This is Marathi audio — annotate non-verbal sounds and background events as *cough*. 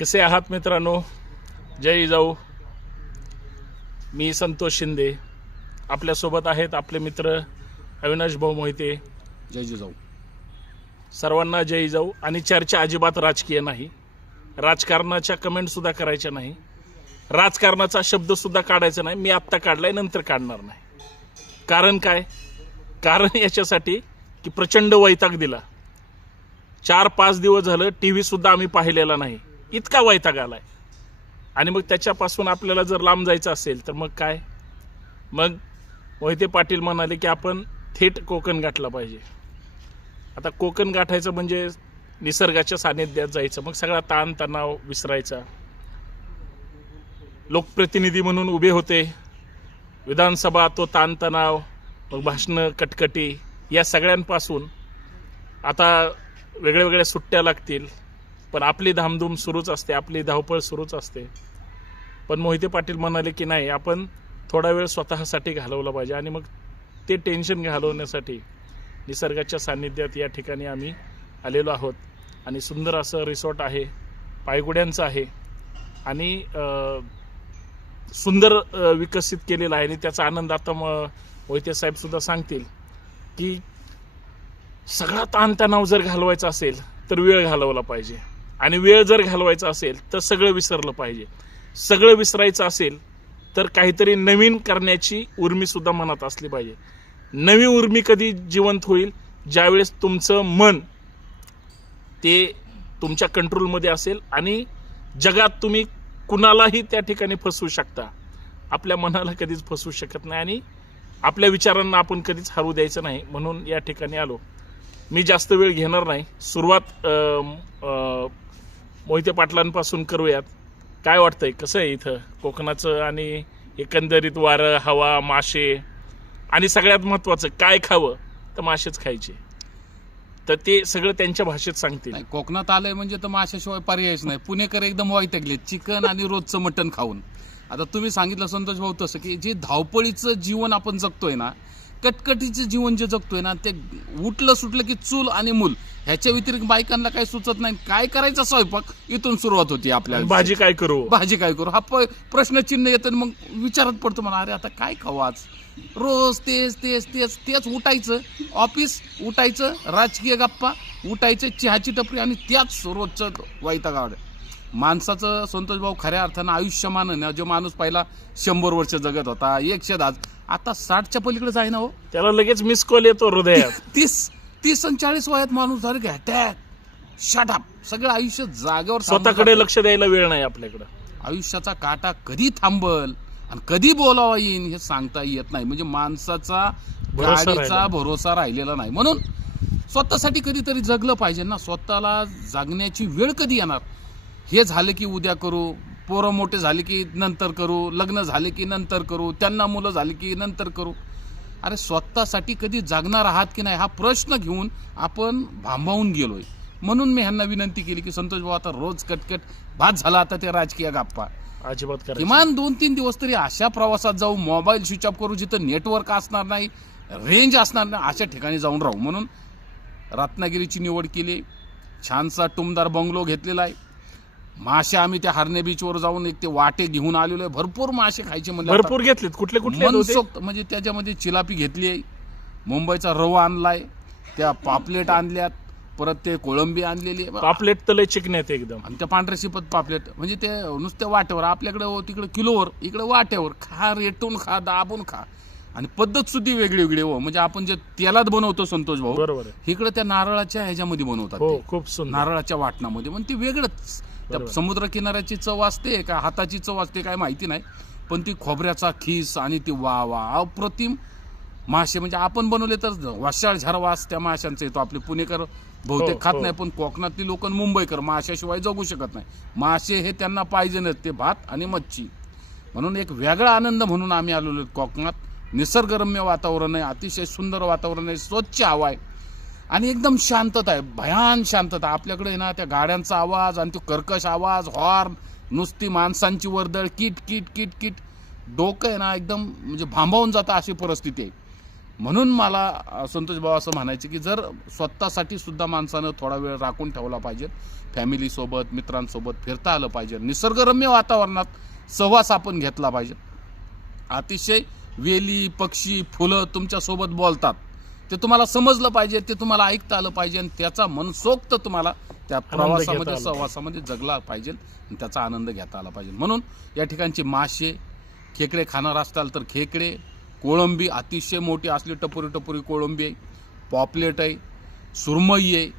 कसे आहात मित्रांनो? जय जाऊ. मी संतोष शिंदे. आपल्यासोबत आहेत आपले मित्र अविनाश भाऊ मोहिते. जय जिजाऊ. सर्वांना जय जाऊ. आणि चर्चा अजिबात राजकीय नाही. राजकारणाच्या कमेंटसुद्धा करायच्या नाही. राजकारणाचा शब्दसुद्धा काढायचा नाही. मी आत्ता काढलाय नंतर काढणार नाही. कारण काय? कारण याच्यासाठी की प्रचंड वैताग दिला. चार पाच दिवस झालं टी व्हीसुद्धा आम्ही पाहिलेला नाही. इतका वैताग आलाय. आणि मग त्याच्यापासून आपल्याला जर लांब जायचं असेल तर मग काय? मग मोहिते पाटील म्हणाले की आपण थेट कोकण गाठला पाहिजे. आता कोकण गाठायचं म्हणजे निसर्गाच्या सानिध्यात जायचं मग सगळा ताण तणाव विसरायचा. लोकप्रतिनिधी म्हणून उभे होते. विधानसभा तो ताणतणाव मग भाषणं कटकटी या सगळ्यांपासून आता वेगळ्या वेगळ्या सुट्ट्या लागतील. पण आपली धामधूम सुरूच असते आपली धावपळ सुरूच असते. पण मोहिते पाटील म्हणाले की नाही आपण थोडा वेळ स्वतःसाठी घालवला पाहिजे आणि मग ते टेन्शन घालवण्यासाठी निसर्गाच्या सान्निध्यात या ठिकाणी आम्ही आलेलो आहोत. आणि सुंदर असं रिसॉर्ट आहे पायगुड्यांचं आहे. आणि सुंदर विकसित केलेलं आहे आणि त्याचा आनंद आता म मोहिते साहेबसुद्धा सांगतील की सगळा ताणतणाव जर घालवायचा असेल तर वेळ घालवला पाहिजे. आणि वेळ जर घालवायचा असेल तर सगळं विसरलं पाहिजे. सगळं विसरायचं असेल तर काहीतरी नवीन करण्याची उर्मीसुद्धा मनात असली पाहिजे. नवी उर्मी कधी जिवंत होईल? ज्यावेळेस तुमचं मन ते तुमच्या कंट्रोलमध्ये असेल आणि जगात तुम्ही कुणालाही त्या ठिकाणी फसवू शकता. आपल्या मनाला कधीच फसवू शकत नाही आणि आपल्या विचारांना आपण कधीच हरवू द्यायचं नाही म्हणून या ठिकाणी आलो. मी जास्त वेळ घेणार नाही. सुरुवात मोहिते पाटलांपासून करूयात. काय वाटतंय? कसं आहे इथं? कोकणाचं आणि एकंदरीत वारं हवा मासे आणि सगळ्यात महत्त्वाचं काय खावं? तर मासेच खायचे. तर ते सगळं त्यांच्या भाषेत सांगतील. नाही कोकणात आलंय म्हणजे तर माशाशिवाय पर्यायच नाही. पुणेकर एकदम वैतागले चिकन आणि रोजचं मटण खाऊन. आता तुम्ही सांगितलं संतोष भाऊ तसं की जे धावपळीचं जीवन आपण जगतोय ना कटकटीचं जीवन जे जगतोय ना ते उठलं सुटलं की चूल आणि मूल. ह्याच्या व्यतिरिक्त बायकांना काही सुचत नाही. काय करायचा स्वयंपाक? इथून सुरुवात होती आपल्याला भाजी काय करू? भाजी काय करू? हा प्रश्नचिन्ह येतं मग विचारत पडतो मला अरे आता काय खाऊ आज? रोज तेच तेच तेच तेच उठायचं. ऑफिस उठायचं राजकीय गप्पा उठायचं चहाची टपरी आणि त्याच रोजचं वैतागावड. माणसाचं संतोष भाऊ खऱ्या अर्थानं आयुष्यमान जो माणूस पहिला शंभर वर्ष जगत होता एकशे दहा आता साठच्या पलीकडे जाय ना हो त्याला लगेच मिस कॉल येतो हृदयात. *laughs* तीस तीस आणि चाळीस वयात माणूस झालं की अटॅक शटअप सगळं आयुष्य जागेवर स्वतःकडे. लक्ष द्यायला वेळ नाही आपल्याकडं. आयुष्याचा काटा कधी थांबल आणि कधी बोलावा येईन हे सांगता येत नाही. म्हणजे माणसाचा भरोसा गाडीचा राहिला. भरोसा राहिलेला नाही. म्हणून स्वतःसाठी कधीतरी जगलं पाहिजे ना. स्वतःला जगण्याची वेळ कधी येणार? हे झालं की उद्या करू पोरं मोठे झाले की नंतर करू लग्न झाले की नंतर करू त्यांना मुलं झाली की नंतर करू. अरे स्वतःसाठी कधी जागणार आहात की नाही हा प्रश्न घेऊन आपण भांबावून गेलोय. म्हणून मी ह्यांना विनंती केली की संतोष भाऊ आता रोज कटकट भात झाला आता ते राजकीय गप्पा. अजिबात किमान दोन तीन दिवस तरी अशा प्रवासात जाऊ मोबाईल स्विच ऑफ करू जिथं नेटवर्क असणार नाही रेंज असणार नाही अशा ठिकाणी जाऊन राहू. म्हणून रत्नागिरीची निवड केली. छानसा टुमदार बंगलो घेतलेला आहे. मासे आम्ही त्या हरणे बीचवर जाऊन एक ते वाटे घेऊन आलेलो आहे. भरपूर मासे खायचे म्हणजे भरपूर घेतलेत. कुठले कुठले? मनसोक्त म्हणजे त्याच्यामध्ये चिलापी घेतली आहे. मुंबईचा रवा आणलाय. त्या पापलेट आणल्यात. परत ते कोळंबी आणलेली आहे. पापलेट तर लय चिकण्यात एकदम. आणि त्या पांढऱ्या शिपत पापलेट. म्हणजे ते नुसत्या वाट्यावर आपल्याकडे तिकडे किलोवर इकडे वाट्यावर खा रेटून खा दाबून खा. आणि पद्धत सुद्धा वेगळी वेगळी हो. म्हणजे आपण जे तेलात बनवतो संतोष भाऊ बरोबर इकडे त्या नारळाच्या ह्याच्यामध्ये बनवतात हो. खूप नारळाच्या वाटणामध्ये. पण ती वेगळंच. त्या बरोबर. समुद्र किनाऱ्याची चव असते का हाताची चव असते काय माहिती नाही. पण ती खोबऱ्याचा खीस आणि ती वा वा अप्रतिम मासे. म्हणजे आपण बनवले तर वाशाळ झरवास त्या माशांचा येतो. आपले पुणेकर हो, बहुतेक खात हो. नाही पण कोकणातली लोक मुंबईकर माशाशिवाय जगू शकत नाही. मासे हे त्यांना पाहिजे ते भात आणि मच्छी. म्हणून एक वेगळा आनंद म्हणून आम्ही आलेलो कोकणात. निसर्गरम्य वातावरण आहे अतिशय सुंदर वातावरण आहे स्वच्छ हवा आहे. आणि एकदम शांतता आहे भयान शांतता आपल्याकडे ना त्या गाड्यांचा आवाज आणि तो कर्कश आवाज हॉर्न नुसती माणसांची वर्दळ किट किट किट किट. डोकं आहे ना एकदम म्हणजे भांबावून जातं अशी परिस्थिती आहे. म्हणून मला संतोष भाऊ असं म्हणायचे की जर स्वतःसाठी सुद्धा माणसानं थोडा वेळ राखून ठेवला पाहिजे फॅमिलीसोबत मित्रांसोबत फिरता आलं पाहिजे निसर्गरम्य वातावरणात सहवास आपण घेतला पाहिजे. अतिशय वेली पक्षी फुलं तुमच्यासोबत बोलतात. ते तुम्हाला समजलं पाहिजे ते तुम्हाला ऐकता आलं पाहिजे आणि त्याचा मनसोक्त तुम्हाला त्या प्रवासामध्ये. सहवासामध्ये जगला पाहिजे आणि त्याचा आनंद घेता आला पाहिजे म्हणून या ठिकाणचे मासे खेकडे खाणार असताल तर खेकडे कोळंबी अतिशय मोठी असली टपुरी टपुरी कोळंबी आहे पॉपलेट आहे सुरमई आहे